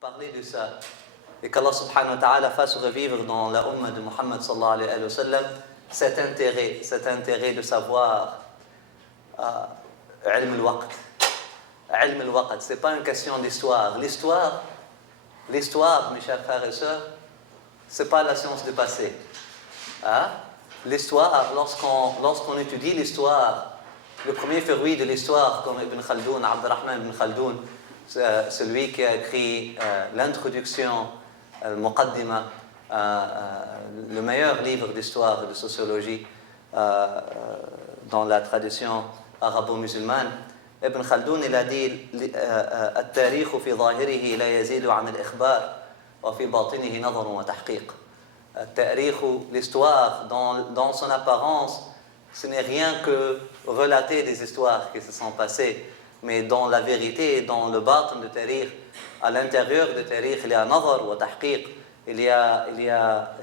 Parler de ça et qu'Allah subhanahu wa ta'ala fasse revivre dans la Ummah de Muhammad sallallahu alayhi wa sallam cet intérêt de savoir ilm al-waqt. Ilm al-waqt, c'est pas une question d'histoire. L'histoire, mes chers frères et sœurs, c'est pas la science du passé. Hein? L'histoire, lorsqu'on étudie l'histoire, le premier fruit de l'histoire, comme Ibn Khaldoun, Abdurrahman Ibn Khaldoun, celui qui a écrit l'introduction, Muqaddima, le meilleur livre d'histoire et de sociologie dans la tradition arabo-musulmane. Ibn Khaldoun, il a dit التاريخ في ظاهره لا يزيد عن الإخبار وفي باطنه نظر وتحقيق. L'histoire, dans son apparence, ce n'est rien que relater des histoires qui se sont passées, mais dans la vérité, dans le batin de Tariq, à l'intérieur de Tariq, il y a nazar wa tahqiq, il y a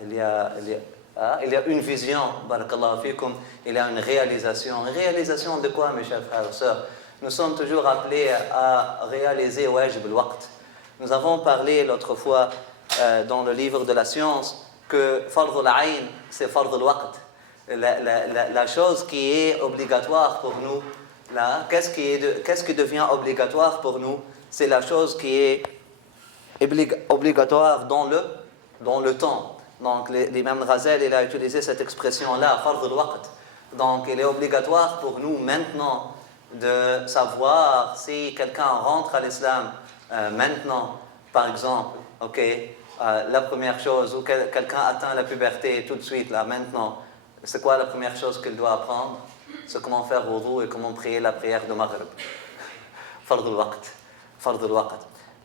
une vision, barakallahu fikum, il y a une réalisation. Une réalisation de quoi, mes chers frères et sœurs? Nous sommes toujours appelés à réaliser wajib al-waqt. Nous avons parlé l'autre fois dans le livre de la science que fardh al-ayn, c'est fardh al-waqt. La chose qui est obligatoire pour nous, qu'est-ce qui devient obligatoire pour nous? C'est la chose qui est obligatoire dans le temps. Donc l'imam Ghazali, il a utilisé cette expression-là, fardh al-waqt. Donc il est obligatoire pour nous maintenant de savoir si quelqu'un rentre à l'islam maintenant, par exemple, la première chose, ou quelqu'un atteint la puberté tout de suite, là, maintenant, c'est quoi la première chose qu'il doit apprendre? C'est comment faire wudu et comment prier la prière de Maghrib. Fardh al-waqt.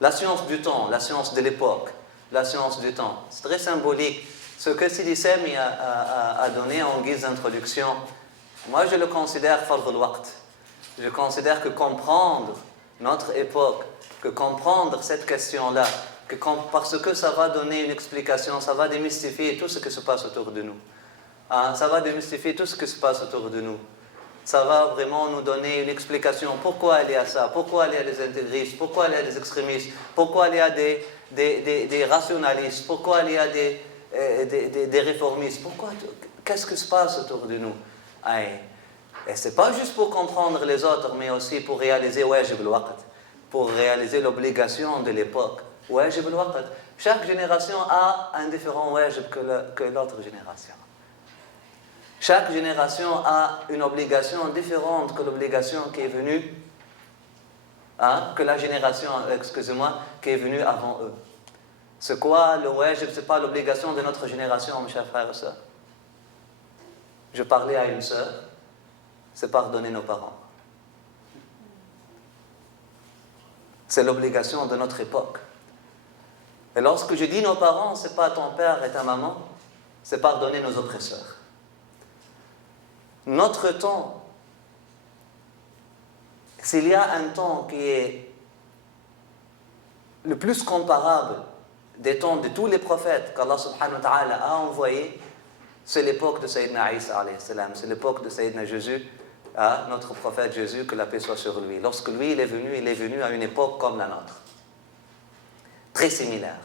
La science du temps, la science de l'époque, la science du temps. C'est très symbolique. Ce que Sidi Sami a donné en guise d'introduction, moi je le considère fardh al-waqt. Je considère que comprendre notre époque, que comprendre cette question-là, parce que ça va donner une explication, ça va démystifier tout ce qui se passe autour de nous. Ça va démystifier tout ce qui se passe autour de nous. Ça va vraiment nous donner une explication. Pourquoi il y a ça? Pourquoi il y a des intégristes? Pourquoi il y a des extrémistes? Pourquoi il y a des rationalistes? Pourquoi il y a des réformistes? Qu'est-ce qui se passe autour de nous? Et ce n'est pas juste pour comprendre les autres, mais aussi pour réaliser wajib al-waqt, pour réaliser l'obligation de l'époque. Wajib al-waqt. Chaque génération a un différent wajib que l'autre génération. Chaque génération a une obligation différente que l'obligation qui est venue, que la génération, qui est venue avant eux. C'est quoi le wajib? Ce n'est pas l'obligation de notre génération, mes chers frères et sœurs. Je parlais à une sœur, c'est pardonner nos parents. C'est l'obligation de notre époque. Et lorsque je dis nos parents, ce n'est pas ton père et ta maman, c'est pardonner nos oppresseurs. Notre temps, s'il y a un temps qui est le plus comparable des temps de tous les prophètes qu'Allah subhanahu wa ta'ala a envoyés, c'est l'époque de Sayyidina Isa alayhi salam, c'est l'époque de Sayyidina Jésus, notre prophète Jésus, que la paix soit sur lui. Lorsque lui il est venu à une époque comme la nôtre, très similaire.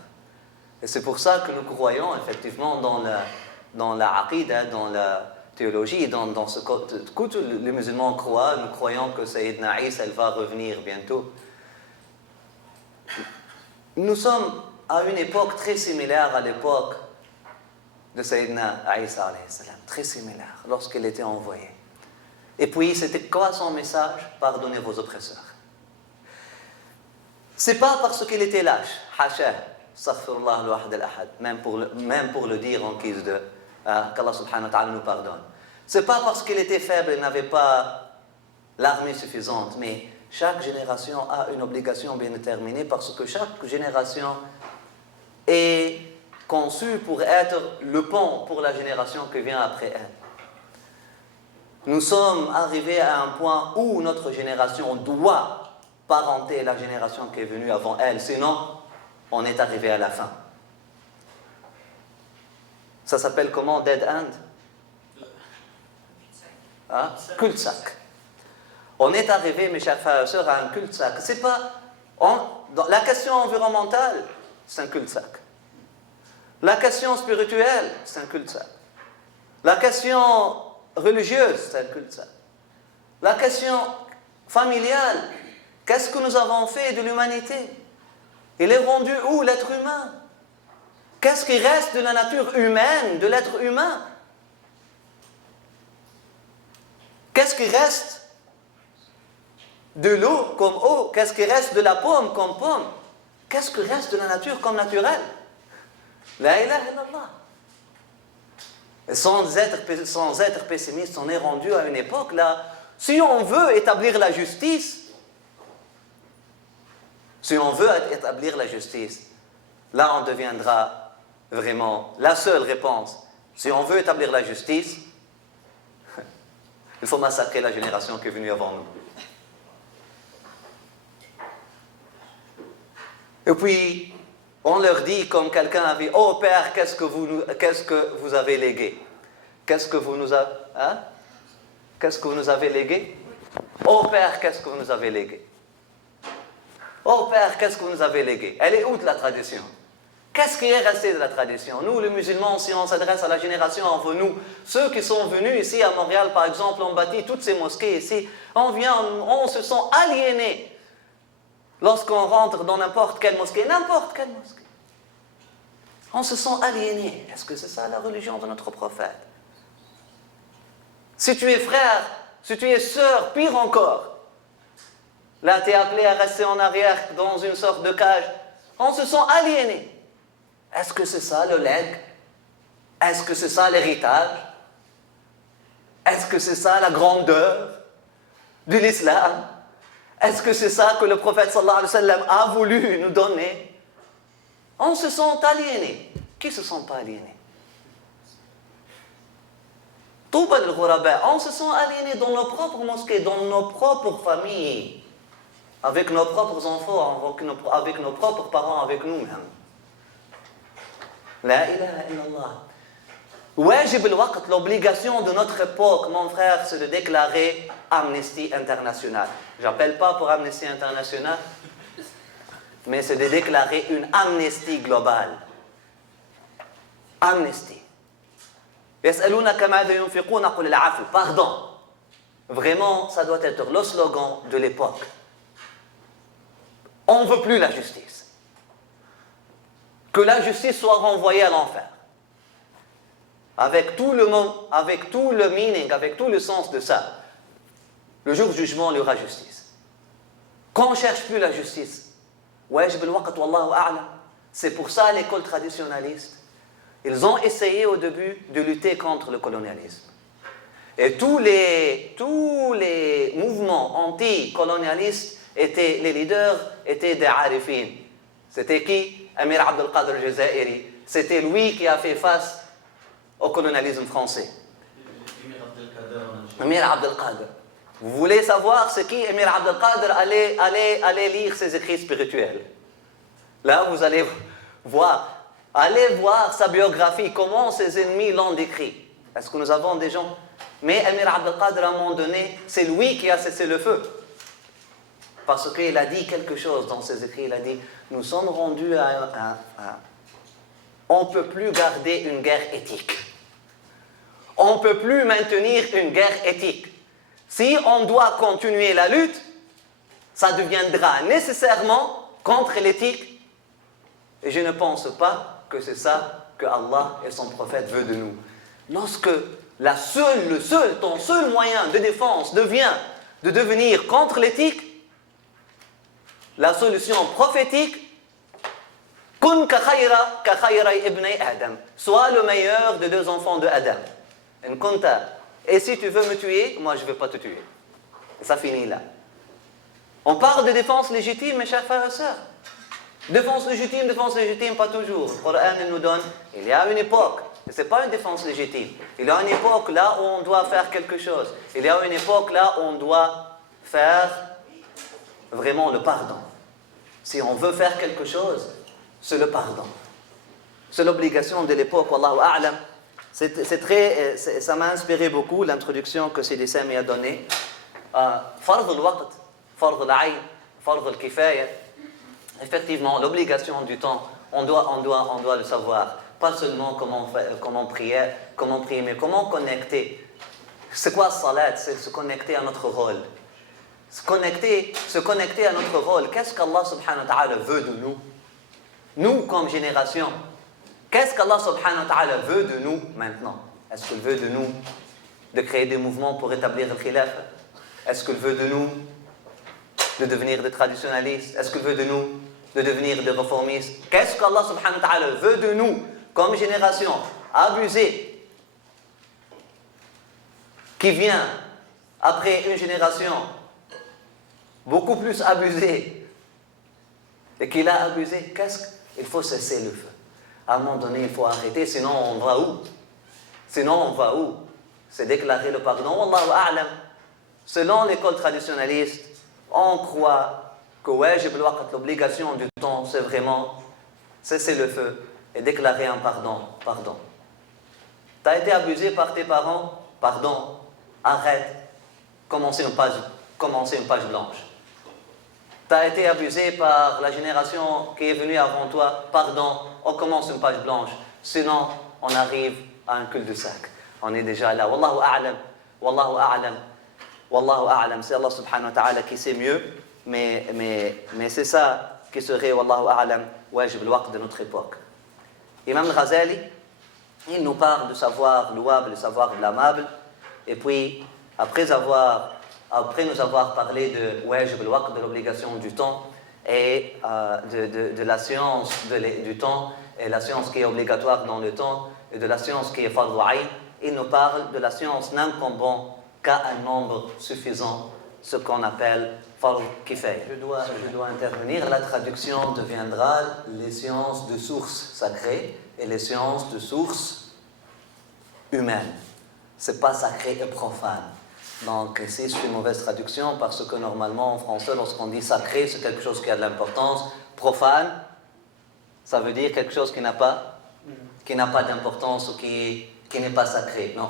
Et c'est pour ça que nous croyons effectivement dans la aqida, dans la théologie, dans ce que les musulmans croient. Nous croyons que Sayyidina Isa elle va revenir bientôt. Nous sommes à une époque très similaire à l'époque de Sayyidina Isa alayhi salam, très similaire, lorsqu'il était envoyé. Et puis, c'était quoi son message? Pardonnez vos oppresseurs. C'est pas parce qu'il était lâche, hasha, astaghfirullah al-wahd al-ahad, même pour le dire en guise de qu'Allah subhanahu wa ta'ala nous pardonne. C'est pas parce qu'il était faible et n'avait pas l'armée suffisante, mais chaque génération a une obligation bien déterminée parce que chaque génération est conçue pour être le pont pour la génération qui vient après elle. Nous sommes arrivés à un point où notre génération doit parenter la génération qui est venue avant elle, sinon on est arrivé à la fin. Ça s'appelle comment? Dead end? Cul-de-sac. On est arrivé, mes chers frères et sœurs, à un cul-de-sac. C'est pas La question environnementale, c'est un cul-de-sac. La question spirituelle, c'est un cul-de-sac. La question religieuse, c'est un cul-de-sac. La question familiale, qu'est-ce que nous avons fait de l'humanité? Il est rendu où l'être humain? Qu'est-ce qui reste de la nature humaine, de l'être humain? Qu'est-ce qui reste de l'eau comme eau? Qu'est-ce qui reste de la pomme comme pomme? Qu'est-ce qui reste de la nature comme naturel? La ilaha illallah. Sans être pessimiste, on est rendu à une époque là, si on veut établir la justice, là on deviendra vraiment la seule réponse. Si on veut établir la justice, il faut massacrer la génération qui est venue avant nous. Et puis, on leur dit, comme quelqu'un a dit, « Oh Père, qu'est-ce que vous avez légué? Qu'est-ce que vous nous avez... Hein? Qu'est-ce que vous nous avez légué? Oh Père, qu'est-ce que vous nous avez légué? Oh Père, qu'est-ce que vous nous avez légué? Elle est où de la tradition? Qu'est-ce qui est resté de la tradition? Nous, les musulmans, si on s'adresse à la génération avant nous, ceux qui sont venus ici à Montréal, par exemple, ont bâti toutes ces mosquées ici, on se sent aliénés lorsqu'on rentre dans n'importe quelle mosquée, on se sent aliéné. Est-ce que c'est ça la religion de notre prophète? Si tu es frère, si tu es sœur, pire encore. Là, tu es appelé à rester en arrière dans une sorte de cage. On se sent aliéné. Est-ce que c'est ça le legs? Est-ce que c'est ça l'héritage? Est-ce que c'est ça la grandeur de l'islam? Est-ce que c'est ça que le prophète sallallahu alayhi wa sallam a voulu nous donner? On se sent aliéné. Qui se sent pas aliéné? Touba al-Ghuraba, on se sent aliéné dans nos propres mosquées, dans nos propres familles, avec nos propres enfants, avec nos propres parents, avec nous-mêmes. La ilaha illallah. Wajib al-waqt, l'obligation de notre époque, mon frère, c'est de déclarer Amnesty International. J'appelle pas pour Amnesty International, mais c'est de déclarer une amnestie globale. Amnesty. Pardon. Vraiment, ça doit être le slogan de l'époque. On ne veut plus la justice. Que la justice soit renvoyée à l'enfer. Avec tout le meaning, avec tout le sens de ça. Le jour du jugement, il y aura justice. Quand on ne cherche plus la justice, c'est pour ça l'école traditionnaliste, ils ont essayé au début de lutter contre le colonialisme. Et tous les mouvements anti-colonialistes, les leaders étaient des arifin. C'était qui? Amir Abdel Qadir al-Jazairi. C'était lui qui a fait face au colonialisme français. Amir Abdel Qadir. Vous voulez savoir ce qui Amir Abdel Qadir allez lire ses écrits spirituels. Là, vous allez voir. Allez voir sa biographie, comment ses ennemis l'ont décrit. Est-ce que nous avons des gens? Mais Amir Abdel Qadir, à un moment donné, c'est lui qui a cessé le feu. Parce qu'il a dit quelque chose dans ses écrits. Il a dit, nous sommes rendus on ne peut plus garder une guerre éthique. On ne peut plus maintenir une guerre éthique. Si on doit continuer la lutte, ça deviendra nécessairement contre l'éthique. Et je ne pense pas que c'est ça que Allah et son prophète veulent de nous. Lorsque ton seul moyen de défense devient de devenir contre l'éthique, la solution prophétique, kun ka khayra ibnay Adam, sois le meilleur de deux enfants de Adam. Et si tu veux me tuer, moi je ne vais pas te tuer. Et ça finit là. On parle de défense légitime, mes chers frères et sœurs. Défense légitime, pas toujours. Le Coran nous donne, il y a une époque, et ce n'est pas une défense légitime. Il y a une époque là où on doit faire quelque chose. Il y a une époque là où on doit faire vraiment le pardon. Si on veut faire quelque chose, c'est le pardon. C'est l'obligation de l'époque, Wallahu a'lam. Ça m'a inspiré beaucoup l'introduction que Sidi Sami a donnée. Fard al-waqt, fard al-ayn, fard al-kifaya. effectivement, l'obligation du temps, on doit le savoir. Pas seulement comment prier, mais comment connecter. C'est quoi salat? C'est se connecter à notre rôle. Se connecter à notre rôle. Qu'est-ce qu'Allah subhanahu wa ta'ala veut de nous? Nous, comme génération, qu'est-ce qu'Allah subhanahu wa ta'ala veut de nous maintenant? Est-ce qu'il veut de nous de créer des mouvements pour établir le khilaf? Est-ce qu'il veut de nous de devenir des traditionnalistes? Est-ce qu'il veut de nous de devenir des réformistes? Qu'est-ce qu'Allah subhanahu wa ta'ala veut de nous comme génération abusée qui vient après une génération beaucoup plus abusée et qui l'a abusée? Il faut cesser le feu. À un moment donné, il faut arrêter, sinon on va où? C'est déclarer le pardon. Wallahu a'lam. Selon l'école traditionnaliste, on croit que l'obligation du temps, c'est vraiment cesser le feu et déclarer un pardon. Tu as été abusé par tes parents? Pardon. Arrête. Commencez une page blanche. Tu as été abusé par la génération qui est venue avant toi? Pardon. On commence une page blanche. Sinon, on arrive à un cul-de-sac. On est déjà là. Wallahu a'lam. Wallahu a'lam. Wallahu a'lam. C'est Allah subhanahu wa ta'ala qui sait mieux. Mais c'est ça qui serait, Wallahu a'lam, wajib al-waqt de notre époque. Imam al-Ghazali, il nous parle de savoir louable et savoir blâmable. Et puis, après nous avoir parlé de wajib al-waqt, de l'obligation du temps, et de la science du temps, et la science qui est obligatoire dans le temps, et de la science qui est fardhu ayn, il nous parle de la science n'incombant qu'à un nombre suffisant, ce qu'on appelle fardhu kifaya. Je dois intervenir. La traduction deviendra les sciences de source sacrée et les sciences de source humaine. C'est pas sacré et profane. Donc ici, c'est une mauvaise traduction parce que normalement en français, lorsqu'on dit sacré, c'est quelque chose qui a de l'importance. Profane, ça veut dire quelque chose qui n'a pas d'importance ou qui n'est pas sacré. Non.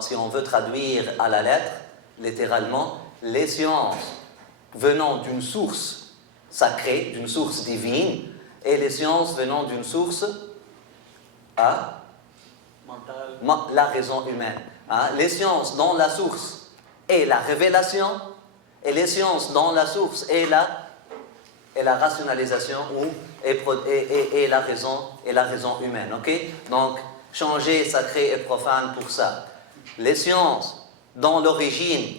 Si on veut traduire à la lettre, littéralement, les sciences venant d'une source sacrée, d'une source divine, et les sciences venant d'une source mentale, la raison humaine. Les sciences dont la source est la révélation, et les sciences dont la source est la rationalisation et la raison humaine. Okay? Donc, changer sacré et profane pour ça. Les sciences dont l'origine,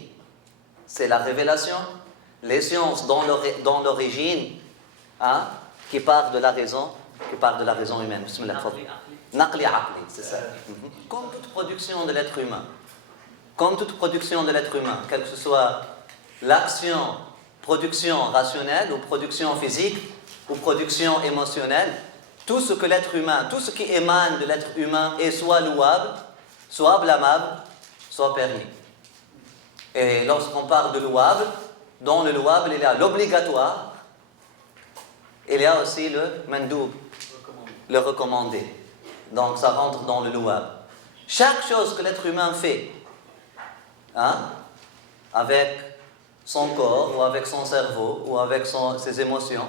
c'est la révélation. Les sciences dont l'origine, qui part de la raison humaine. Bismillah. Naqli aqli, c'est ça. Comme toute production de l'être humain, quelle que ce soit production rationnelle ou production physique ou production émotionnelle, tout ce qui émane de l'être humain est soit louable, soit blâmable, soit permis. Et lorsqu'on parle de louable, dans le louable, il y a l'obligatoire, il y a aussi le mandoub, le recommandé. Donc ça rentre dans le louable. Chaque chose que l'être humain fait, avec son corps, ou avec son cerveau, ou avec ses émotions,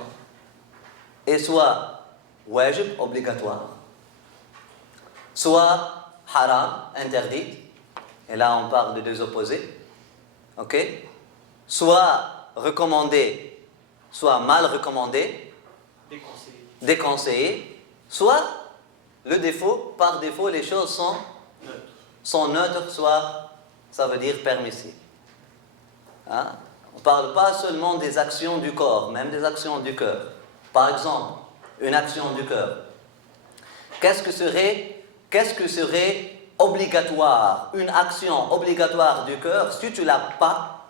est soit wajib, obligatoire, soit haram, interdit, et là on parle de deux opposés, soit recommandé, soit mal recommandé, déconseillé, soit le défaut, par défaut, les choses sont neutres, soit ça veut dire permissibles. On ne parle pas seulement des actions du corps, même des actions du cœur. Par exemple, une action du cœur. Qu'est-ce que serait obligatoire, une action obligatoire du cœur si tu l'as pas,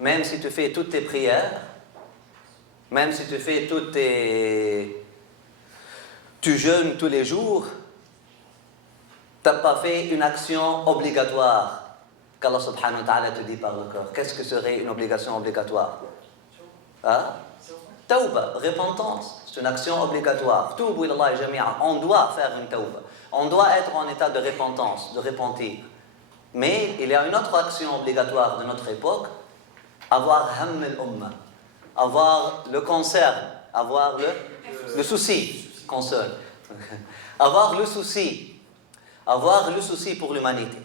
même si tu fais toutes tes prières, même si tu fais tu jeûnes tous les jours, tu n'as pas fait une action obligatoire qu'Allah subhanahu wa ta'ala te dit par le corps. Qu'est-ce que serait une obligation obligatoire? Tawba, repentance, c'est une action obligatoire. Toubu ilallah jami'a, on doit faire une tawba. On doit être en état de repentance, de repentir. Mais il y a une autre action obligatoire de notre époque, avoir ham al-umma, avoir le concern, avoir le souci, concern, avoir le souci pour l'humanité,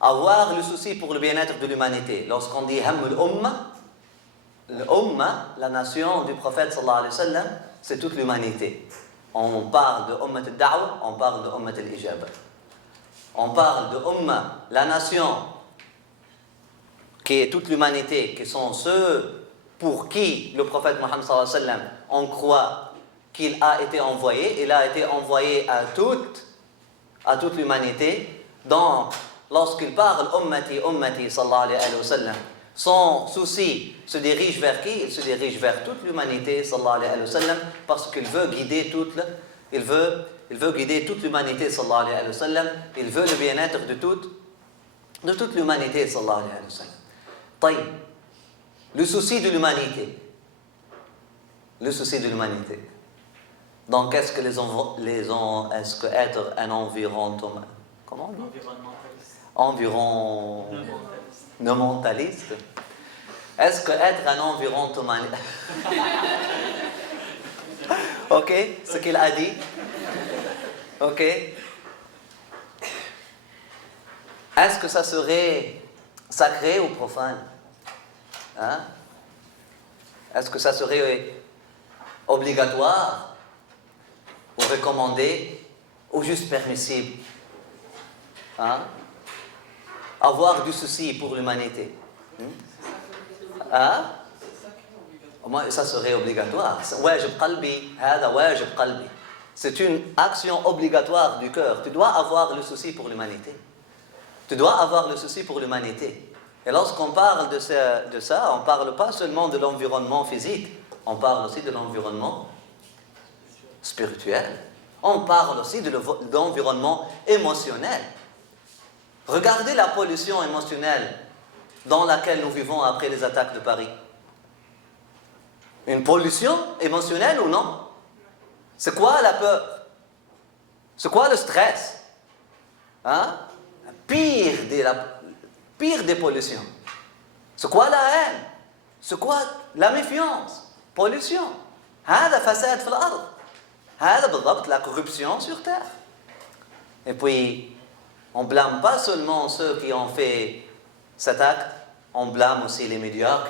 avoir le souci pour le bien-être de l'humanité. Lorsqu'on dit ham al-umma, l'umma, la nation du prophète sallallahu alayhi wa sallam, c'est toute l'humanité. On parle de ummat al-da'wa, on parle de ummat al-ijaba. On parle de umma, la nation qui est toute l'humanité, qui sont ceux pour qui le prophète Mohammed sallallahu alayhi wa sallam, on croit qu'il a été envoyé. Il a été envoyé à toute l'humanité. Donc, lorsqu'il parle ummati, ummati sallallahu alayhi wa sallam, son souci se dirige vers qui? Il se dirige vers toute l'humanité sallallahu alayhi wa sallam, parce qu'il veut guider il veut guider toute l'humanité sallallahu alayhi wa sallam. Il veut le bien-être de toute l'humanité sallallahu alayhi wa sallam. طيب, le souci de l'humanité. Donc, est-ce que est-ce que être un comment on dit? Environnementaliste. Est-ce que être un environnementaliste? Ok, ce qu'il a dit. Ok. Est-ce que ça serait sacré ou profane? Hein? Est-ce que ça serait obligatoire ou recommandé ou juste permissible? Hein? Avoir du souci pour l'humanité. Hein? Moi, ça serait obligatoire. C'est une action obligatoire du cœur. Tu dois avoir le souci pour l'humanité. Et lorsqu'on parle de ça, on ne parle pas seulement de l'environnement physique, on parle aussi de l'environnement spirituel. On parle aussi de l'environnement émotionnel. Regardez la pollution émotionnelle dans laquelle nous vivons après les attaques de Paris. Une pollution émotionnelle ou non? C'est quoi la peur? C'est quoi le stress? Hein? Pire des pollutions. C'est quoi la haine? C'est quoi la méfiance? Pollution. هذا فساد في الأرض. هذا بالضبط la corruption sur terre. Et puis, on ne blâme pas seulement ceux qui ont fait cet acte, on blâme aussi les médias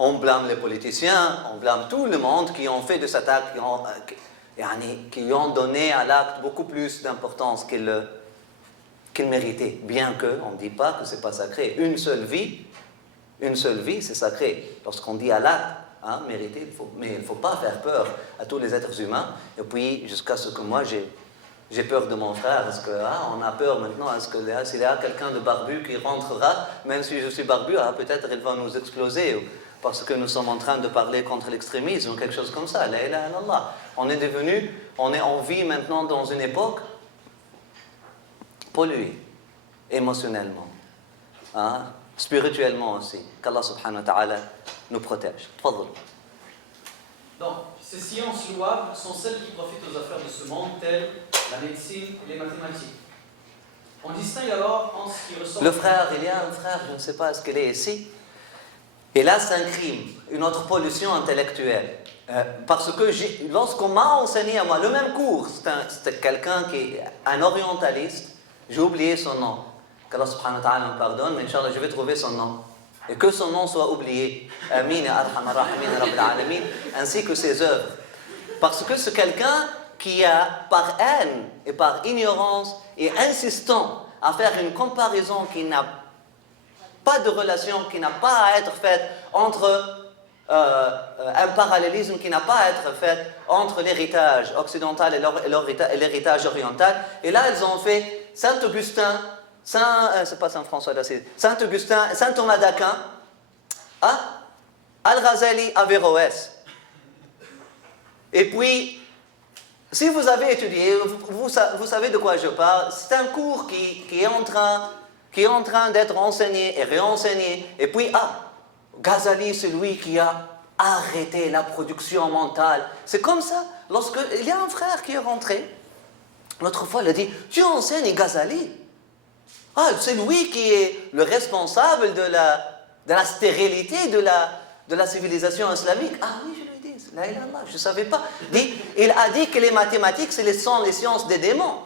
on blâme les politiciens, on blâme tout le monde qui ont fait de cet acte, qui ont donné à l'acte beaucoup plus d'importance qu'il méritait. Bien qu'on ne dit pas que ce n'est pas sacré. Une seule vie, c'est sacré. Lorsqu'on dit à l'acte, mérité, mais il ne faut pas faire peur à tous les êtres humains. Et puis, jusqu'à ce que moi, j'ai peur de mon frère. Est-ce qu'on a peur maintenant? Est-ce que s'il y a quelqu'un de barbu qui rentrera, même si je suis barbu, peut-être il va nous exploser, parce que nous sommes en train de parler contre l'extrémisme ou quelque chose comme ça. La ilaha illallah. On vit maintenant dans une époque polluée, émotionnellement, spirituellement aussi. Qu'Allah subhanahu wa ta'ala nous protège. Tfadhal. Donc, ces sciences louables sont celles qui profitent aux affaires de ce monde, telles la médecine et les mathématiques. On distingue alors en ce qui ressort... Il y a un frère, je ne sais pas, est-ce qu'il est ici? Et là, c'est un crime, une autre pollution intellectuelle. Parce que lorsqu'on m'a enseigné à moi le même cours, c'était quelqu'un qui est un orientaliste, j'ai oublié son nom. Qu'Allah subhanahu wa ta'ala me pardonne, mais Inch'Allah, je vais trouver son nom. Et que son nom soit oublié. Amin ya arhamar rahimin rabbil alamin, ainsi que ses œuvres. Parce que c'est quelqu'un qui a, par haine et par ignorance, est insistant à faire une comparaison qui n'a pas de relation, qui n'a pas à être faite entre un parallélisme qui n'a pas à être fait entre l'héritage occidental et l'héritage oriental. Et là, ils ont fait Saint-Augustin, c'est pas Saint-François d'Assise, Saint-Augustin, Saint-Thomas d'Aquin, Al-Ghazali, Averroès. Et puis, si vous avez étudié, vous savez de quoi je parle, c'est un cours qui est en train d'être enseigné et réenseigné. Et puis, Ghazali, c'est lui qui a arrêté la production mentale. C'est comme ça. Lorsqu'il y a un frère qui est rentré, l'autre fois, il a dit, tu enseignes Ghazali. C'est lui qui est le responsable de la stérilité de la civilisation islamique. Ah oui, je lui dis, la ilaha illallah, je ne savais pas. Il a dit que les mathématiques, sont les sciences des démons.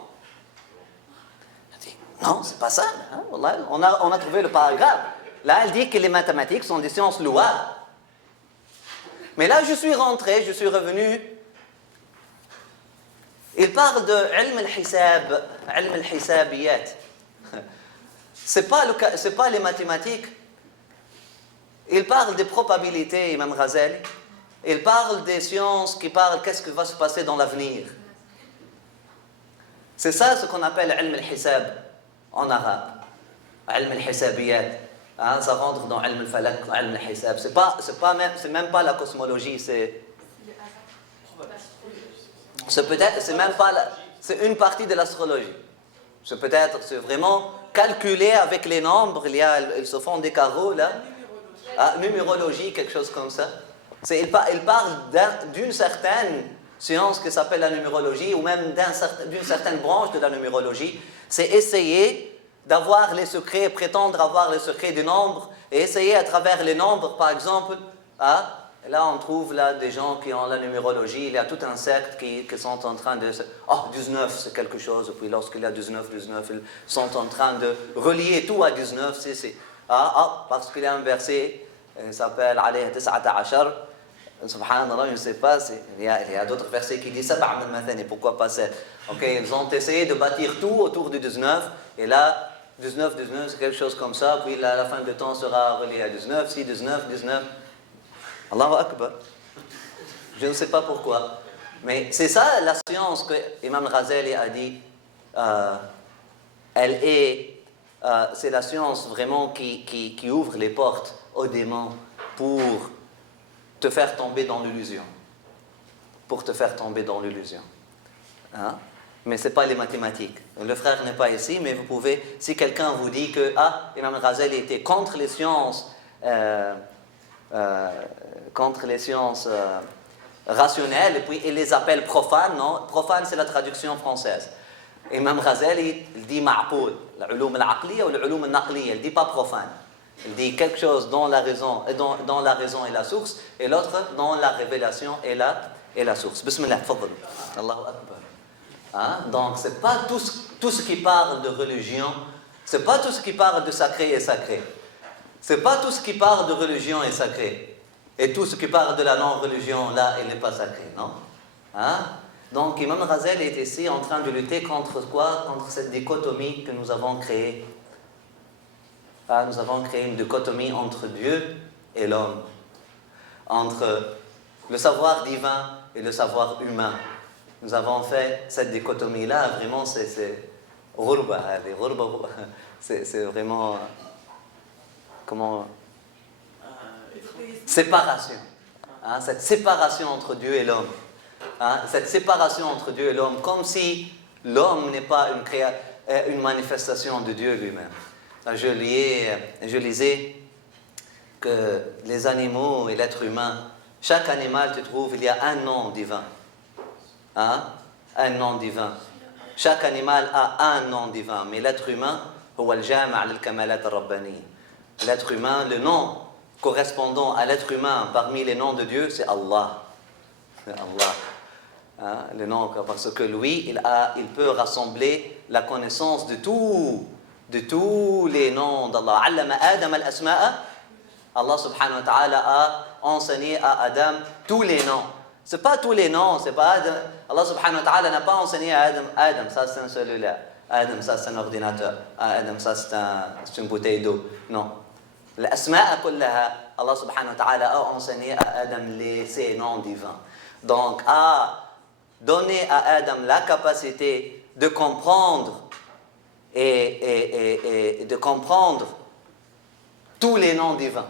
Il dit, non, c'est pas ça. Hein, on a trouvé le paragraphe. Là, elle dit que les mathématiques sont des sciences louables. Mais là, je suis rentré, je suis revenu. Il parle de ilm al-hisab, ilm al-hisabiyat. C'est pas les mathématiques. Il parle des probabilités, Imam Ghazali. Il parle des sciences qui parlent qu'est-ce qui va se passer dans l'avenir. C'est ça ce qu'on appelle ilm al-hisab en arabe. Ilm al-hisabiyat. Hein, ça rentre dans ilm al-falak, ilm al-hisab. C'est même pas la cosmologie, c'est une partie de l'astrologie. C'est vraiment calculé avec les nombres. Ils se font des carreaux là. Ah, numérologie, quelque chose comme ça. Il parle d'une certaine science qui s'appelle la numérologie, ou même d'une certaine branche de la numérologie. C'est essayer d'avoir les secrets, prétendre avoir les secrets du nombre, et essayer à travers les nombres, par exemple, là on trouve là des gens qui ont la numérologie, il y a tout un secte qui sont en train de... 19 c'est quelque chose, et puis lorsqu'il y a 19, ils sont en train de relier tout à 19, parce qu'il y a un verset, il s'appelle alayhi tis'ata ashar, subhanallah, je ne sais pas, il y a d'autres versets qui disent sab'a min mathani, pourquoi pas 7. Ils ont essayé de bâtir tout autour du 19, et là, 19, c'est quelque chose comme ça, puis là, la fin du temps sera relié à 19, si 19. Allahu Akbar. Je ne sais pas pourquoi. Mais c'est ça la science que Imam Ghazali a dit. C'est la science vraiment qui ouvre les portes aux démons pour te faire tomber dans l'illusion. Hein? Mais ce n'est pas les mathématiques. Le frère n'est pas ici, mais vous pouvez, si quelqu'un vous dit que Imam Ghazali était contre les sciences, rationnelles, et puis il les appelle profanes, non? Profane, c'est la traduction française. Imam Ghazali, il dit ma'qoul, l'ulum al-aqliya ou l'ulum al-naqliya, il ne dit pas profane. Il dit quelque chose dans la raison et la source, et l'autre dans la révélation et la source. Bismillah, fadl. Allahu Akbar. Donc, ce n'est pas tout ce qui parle de religion, ce n'est pas tout ce qui parle de sacré et sacré. Ce n'est pas tout ce qui parle de religion est sacré. Et tout ce qui parle de la non-religion, là, il n'est pas sacré, non? Donc, Imam Ghazali est ici en train de lutter contre quoi? Contre cette dichotomie que nous avons créée. Nous avons créé une dichotomie entre Dieu et l'homme. Entre le savoir divin et le savoir humain. Nous avons fait cette dichotomie-là, vraiment, c'est ghurba, c'est vraiment... Comment... Séparation. Cette séparation entre Dieu et l'homme. Cette séparation entre Dieu et l'homme, comme si l'homme n'est pas une manifestation de Dieu lui-même. Je lisais que les animaux et l'être humain, chaque animal, tu trouves, il y a un nom divin. Un nom divin. Chaque animal a un nom divin, mais l'être humain, l'être humain, le nom correspondant à l'être humain parmi les noms de Dieu, c'est Allah. C'est Allah. Le nom, parce que lui, il peut rassembler la connaissance de tous les noms d'Allah. Allama Adam al-asma'a. Allah subhanahu wa ta'ala a enseigné à Adam tous les noms. Ce n'est pas tous les noms, c'est pas Adam. Allah subhanahu wa ta'ala n'a pas enseigné à Adam, ça c'est un cellulaire. Adam, ça c'est un ordinateur. Adam, ça c'est une bouteille d'eau. Non. L'asma'a kullaha, Allah subhanahu wa ta'ala a enseigné à Adam ces noms divins. Donc, a donné à Adam la capacité de comprendre et de comprendre tous les noms divins.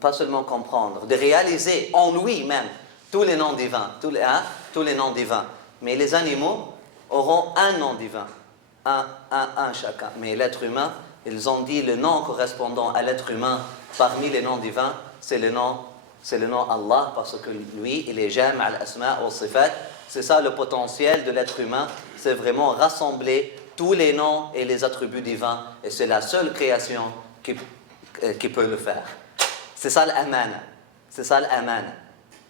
Pas seulement comprendre, de réaliser en lui-même tous les noms divins, tous les noms divins. Mais les animaux auront un nom divin, un chacun. Mais l'être humain, ils ont dit le nom correspondant à l'être humain parmi les noms divins, c'est le nom Allah, parce que lui, il est Jam' al-asma' wa sifat. C'est ça le potentiel de l'être humain, c'est vraiment rassembler tous les noms et les attributs divins, et c'est la seule création qui peut le faire. C'est ça l'amana. C'est ça l'amana.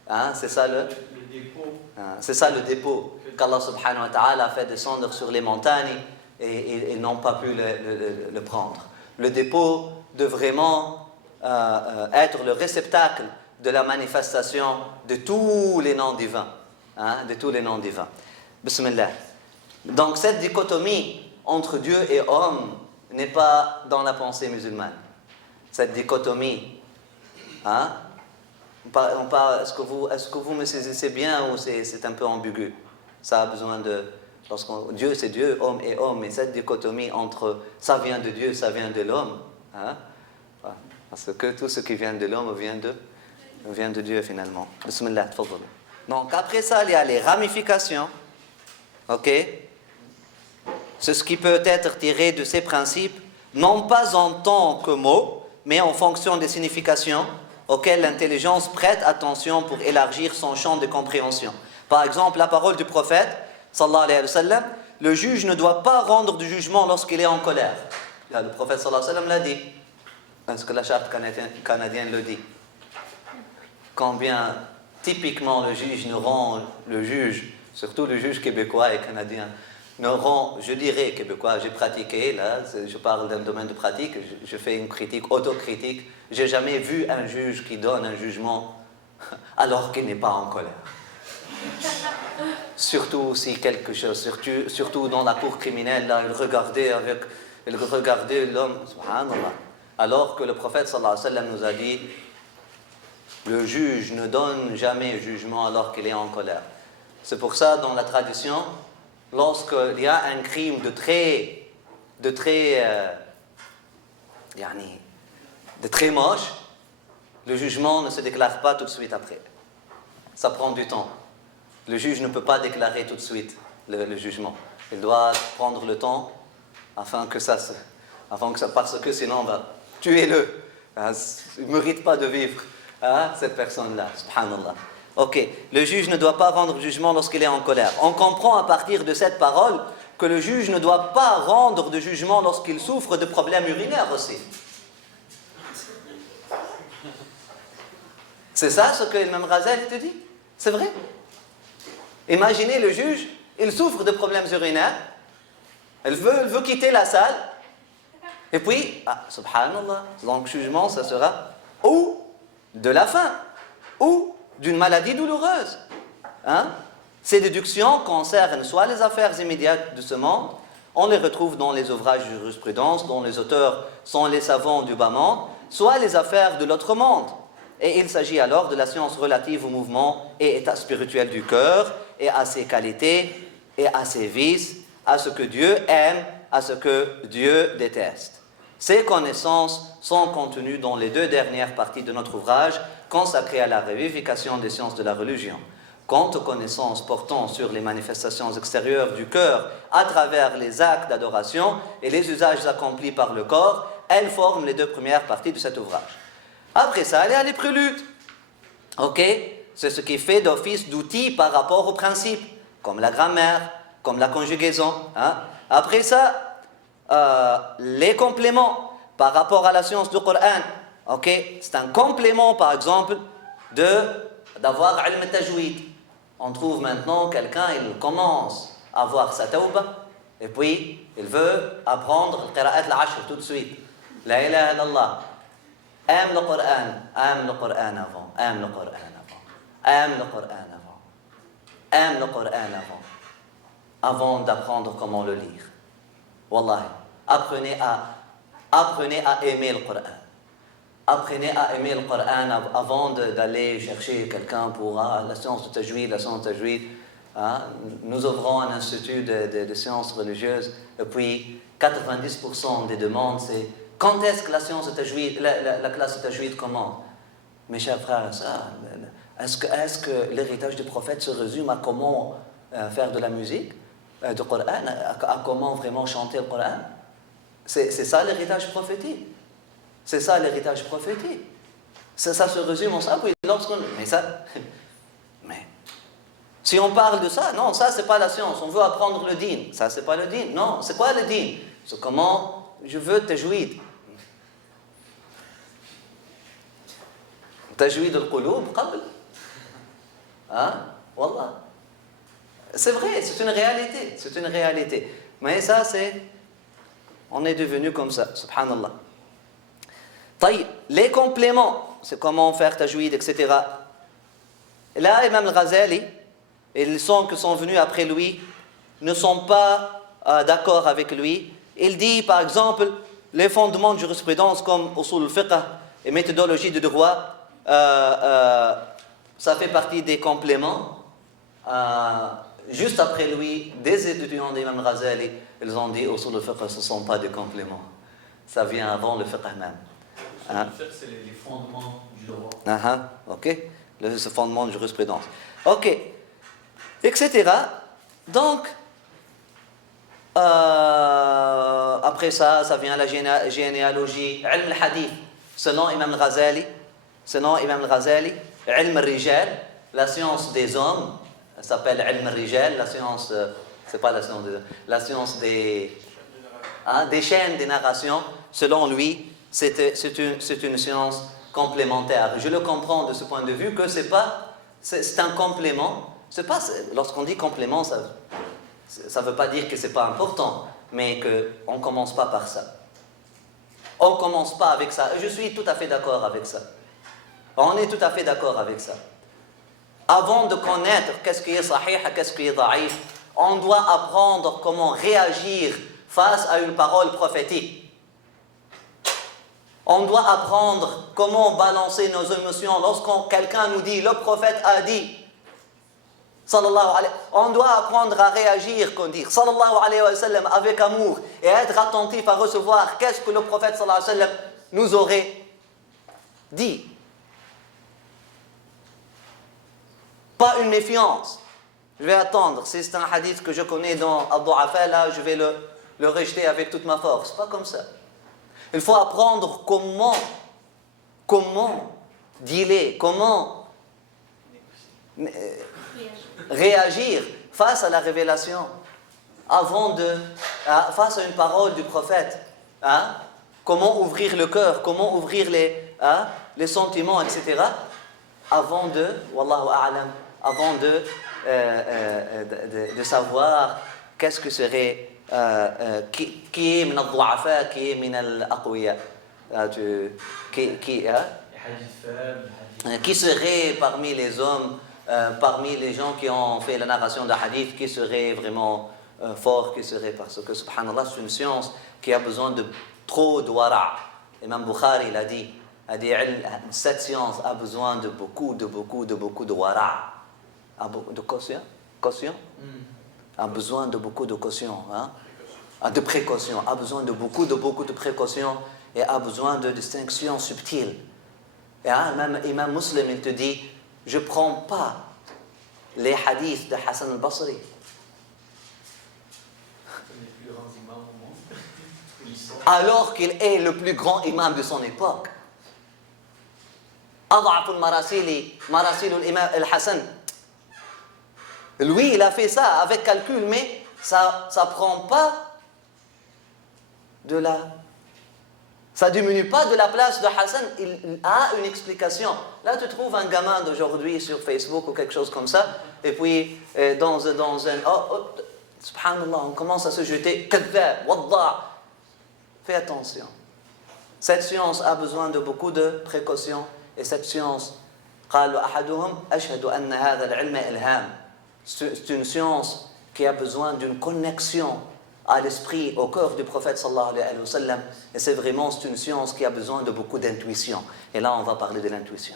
Hein? C'est ça le dépôt. C'est ça le dépôt qu'Allah subhanahu wa ta'ala a fait descendre sur les montagnes et ils n'ont pas pu le prendre. Le dépôt de vraiment être le réceptacle de la manifestation de tous les noms divins. Hein? De tous les noms divins. Bismillah. Donc cette dichotomie entre Dieu et homme n'est pas dans la pensée musulmane. Cette dichotomie, hein? Est-ce que vous me saisissez bien ou c'est un peu ambigu? Ça a besoin de... Dieu c'est Dieu, homme est homme, mais cette dichotomie entre ça vient de Dieu, ça vient de l'homme, hein? Parce que tout ce qui vient de l'homme vient de Dieu finalement. Bismillah, tfadhal. Donc après ça, il y a les ramifications. Ok? C'est ce qui peut être tiré de ces principes, non pas en tant que mots, mais en fonction des significations auxquelles l'intelligence prête attention pour élargir son champ de compréhension. Par exemple, la parole du prophète, sallallahu alayhi wa sallam, le juge ne doit pas rendre du jugement lorsqu'il est en colère. Le prophète sallallahu alayhi wa sallam l'a dit. Est-ce que la charte canadienne le dit? Combien, typiquement, le juge, surtout le juge québécois et canadien, je dirais québécois, j'ai pratiqué, là, je parle d'un domaine de pratique, je fais une critique, autocritique. J'ai jamais vu un juge qui donne un jugement alors qu'il n'est pas en colère. Surtout si quelque chose, surtout dans la cour criminelle, là, il regardait l'homme, subhanallah. Alors que le prophète sallallahu alayhi wa sallam nous a dit, le juge ne donne jamais jugement alors qu'il est en colère. C'est pour ça, dans la tradition, lorsqu'il y a un crime de très moche, le jugement ne se déclare pas tout de suite après. Ça prend du temps. Le juge ne peut pas déclarer tout de suite le jugement. Il doit prendre le temps parce que sinon on va tuer-le. Il ne mérite pas de vivre, cette personne-là, subhanallah. Ok, le juge ne doit pas rendre jugement lorsqu'il est en colère. On comprend à partir de cette parole que le juge ne doit pas rendre de jugement lorsqu'il souffre de problèmes urinaires aussi. C'est ça ce que l'imam Ghazali te dit? C'est vrai? Imaginez le juge, il souffre de problèmes urinaires, il veut quitter la salle, et puis, subhanallah, donc jugement, ça sera ou de la faim, ou d'une maladie douloureuse. Hein? Ces déductions concernent soit les affaires immédiates de ce monde, on les retrouve dans les ouvrages de jurisprudence, dont les auteurs sont les savants du bas monde, soit les affaires de l'autre monde. Et il s'agit alors de la science relative au mouvement et état spirituel du cœur, et à ses qualités, et à ses vices, à ce que Dieu aime, à ce que Dieu déteste. Ces connaissances sont contenues dans les 2 dernières parties de notre ouvrage consacré à la révivification des sciences de la religion. Quant aux connaissances portant sur les manifestations extérieures du cœur à travers les actes d'adoration et les usages accomplis par le corps, elles forment les 2 premières parties de cet ouvrage. Après ça, il y a les préludes. Ok? C'est ce qui fait d'office d'outil par rapport aux principes, comme la grammaire, comme la conjugaison. Hein? Après ça, les compléments par rapport à la science du Coran. Ok? C'est un complément, par exemple, d'avoir ilm tajwid. On trouve maintenant quelqu'un, il commence à avoir sa tawbah, et puis il veut apprendre le qira'at al-ashr tout de suite. La ilaha illallah. Aime le Coran avant. Aime le Coran avant d'aprendre comment le lire. Wallahi, apprenez à aimer le Coran. Apprenez à aimer le Coran avant d'aller chercher quelqu'un pour la science de tajwid, Hein? Nous ouvrons un institut de sciences religieuses, et puis 90% des demandes, c'est quand est-ce que la science de tajwid, la classe de tajwid commence? Mes chers frères et sœurs, est-ce que l'héritage du prophète se résume à comment faire de la musique, du Coran, à comment vraiment chanter le Coran? C'est ça l'héritage prophétique. C'est ça l'héritage prophétique. Ça se résume en ça, puis lorsqu'on... Mais Si on parle de ça, non, ça c'est pas la science. On veut apprendre le din. Ça c'est pas le din. Non, c'est quoi le din? C'est comment je veux tajwid. Tajwid al-qulub qabl. Hein? Wallah. C'est vrai, c'est une réalité. C'est une réalité. Mais ça c'est... On est devenu comme ça, subhanallah. طيب, les compléments, c'est comment faire tajwid, etc. Là, Imam al-Ghazali, et les sons qui sont venus après lui, ne sont pas d'accord avec lui. Il dit, par exemple, les fondements de jurisprudence comme usul al-fiqh et méthodologie de droit, ça fait partie des compléments. Juste après lui, des étudiants d'Imam al-Ghazali, ils ont dit usul al-fiqh, ce ne sont pas des compléments. Ça vient avant le fiqh même. Usul al-fiqh, c'est les fondements du droit. Ok, le fondement de jurisprudence. Ok. Etc. Donc, après ça, ça vient la généalogie, ilm al-hadith, selon Imam al-Ghazali, ilm al-rijal, la science des hommes, ça s'appelle ilm al-rijal, la science, c'est pas la science des hommes, la science des chaînes des narrations, selon lui, c'est une science complémentaire. Je le comprends de ce point de vue que c'est un complément. C'est pas, lorsqu'on dit complément, ça ne veut pas dire que ce n'est pas important, mais qu'on ne commence pas par ça. On ne commence pas avec ça. Et je suis tout à fait d'accord avec ça. On est tout à fait d'accord avec ça. Avant de connaître qu'est-ce qui est sahih et qu'est-ce qui est da'if, on doit apprendre comment réagir face à une parole prophétique. On doit apprendre comment balancer nos émotions lorsqu'on quelqu'un nous dit « le prophète a dit ». On doit apprendre à réagir, qu'on dit sallallahu alayhi wa sallam avec amour et être attentif à recevoir qu'est-ce que le prophète sallallahu alayhi wa sallam nous aurait dit. Pas une méfiance. Je vais attendre. Si c'est un hadith que je connais dans Ad-Du'afa, là, je vais le rejeter avec toute ma force. Pas comme ça. Il faut apprendre comment dealer, comment réagir face à la révélation, face à une parole du prophète. Comment ouvrir le cœur, comment ouvrir les sentiments, etc. Avant de, wallahu a'lam, avant de savoir qu'est-ce que serait, qui est min al-du'afa, qui est min al-aqwiya, qui serait parmi les hommes, parmi les gens qui ont fait la narration de hadith, qui serait vraiment fort, qui serait, parce que subhanallah, c'est une science qui a besoin de trop de wara'. Imam Bukhari il a dit cette science a besoin de beaucoup de wara', de caution, a besoin de beaucoup de caution, de précaution, a besoin de beaucoup de précaution et a besoin de distinctions subtiles. Et même Imam Muslim il te dit je ne prends pas les hadiths de Hassan al-Basri. Alors qu'il est le plus grand imam de son époque. أضعف المراسيل مراسيل الإمام الحسن. Lui, il a fait ça avec calcul, mais ça prend pas de la... Ça ne diminue pas de la place de Hassan, il a une explication. Là, tu trouves un gamin d'aujourd'hui sur Facebook ou quelque chose comme ça, et puis dans un... subhanallah, on commence à se jeter. Kadhab, wadda. Fais attention. Cette science a besoin de beaucoup de précautions, et cette science, قالوا أحدهم أشهد أن هذا العلم إلهام. C'est une science qui a besoin d'une connexion à l'esprit, au cœur du prophète sallallahu alayhi wa sallam. Et c'est une science qui a besoin de beaucoup d'intuition. Et là, on va parler de l'intuition.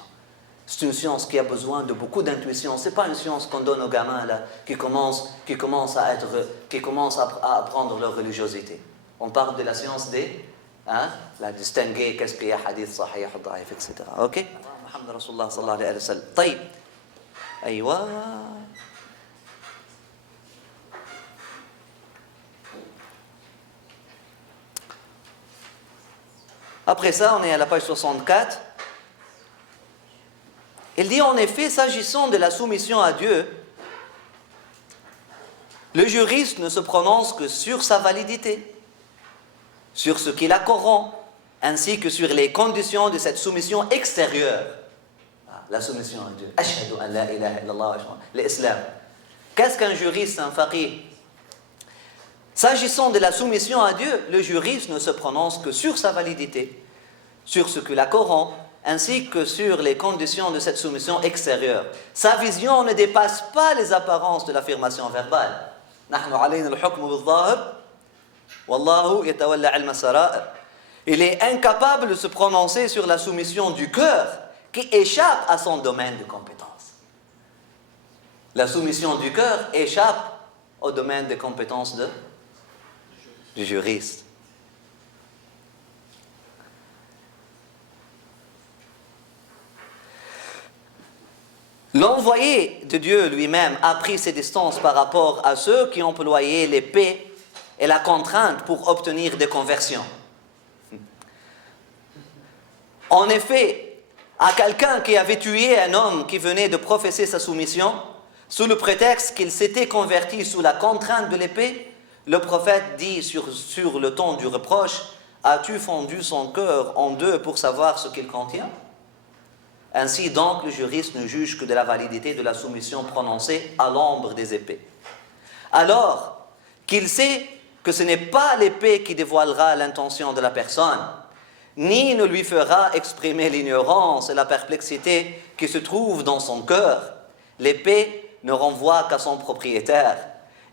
C'est une science qui a besoin de beaucoup d'intuition. C'est pas une science qu'on donne aux gamins là, qui commencent à apprendre leur religiosité. On parle de la science la distinguer, qu'est-ce qu'il y a hadith sahih, daif, etc. Ok? Muhammad Rasulullah sallallahu alayhi wa sallam. طيب. أيوة. Après ça, on est à la page 64. Il dit en effet, s'agissant de la soumission à Dieu, Le juriste ne se prononce que sur sa validité, sur ce qui la corrompt, ainsi que sur les conditions de cette soumission extérieure. La soumission à Dieu. Ashhadu an la ilaha illallah wa ashhadu l'islam. Qu'est-ce qu'un juriste, un faqih? S'agissant de la soumission à Dieu, le juriste ne se prononce que sur sa validité, sur ce que la corrompt, ainsi que sur les conditions de cette soumission extérieure. Sa vision ne dépasse pas les apparences de l'affirmation verbale. نحن علينا الحكم بالظاهر والله يتولى علم السرائر. Il est incapable de se prononcer sur la soumission du cœur qui échappe à son domaine de compétence. La soumission du cœur échappe au domaine de compétence du juriste. L'envoyé de Dieu lui-même a pris ses distances par rapport à ceux qui employaient l'épée et la contrainte pour obtenir des conversions. En effet, à quelqu'un qui avait tué un homme qui venait de professer sa soumission, sous le prétexte qu'il s'était converti sous la contrainte de l'épée, le prophète dit sur le ton du reproche, « As-tu fendu son cœur en deux pour savoir ce qu'il contient ?» Ainsi donc, le juriste ne juge que de la validité de la soumission prononcée à l'ombre des épées. Alors qu'il sait que ce n'est pas l'épée qui dévoilera l'intention de la personne, ni ne lui fera exprimer l'ignorance et la perplexité qui se trouvent dans son cœur. L'épée ne renvoie qu'à son propriétaire.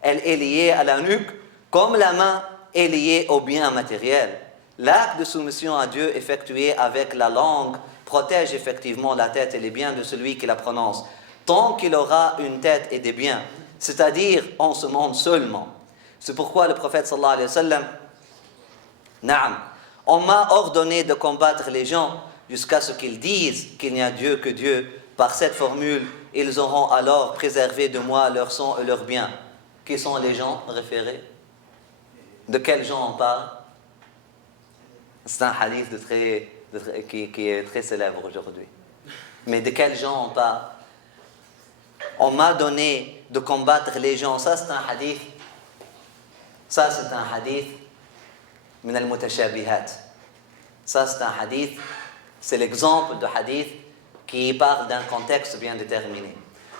Elle est liée à la nuque comme la main est liée au bien matériel. L'acte de soumission à Dieu effectué avec la langue protège effectivement la tête et les biens de celui qui la prononce, tant qu'il aura une tête et des biens, c'est-à-dire en ce monde seulement. C'est pourquoi le prophète sallallahu alayhi wa sallam, Naam, on m'a ordonné de combattre les gens jusqu'à ce qu'ils disent qu'il n'y a Dieu que Dieu. Par cette formule, ils auront alors préservé de moi leur sang et leurs biens. Qui sont les gens référés? De quels gens on parle? C'est un hadith qui est très célèbre aujourd'hui. Mais de quels gens on parle? On m'a donné de combattre les gens. Ça c'est un hadith. Ça c'est un hadith min al-mutashabihat. Ça c'est un hadith. C'est l'exemple de hadith qui parle d'un contexte bien déterminé.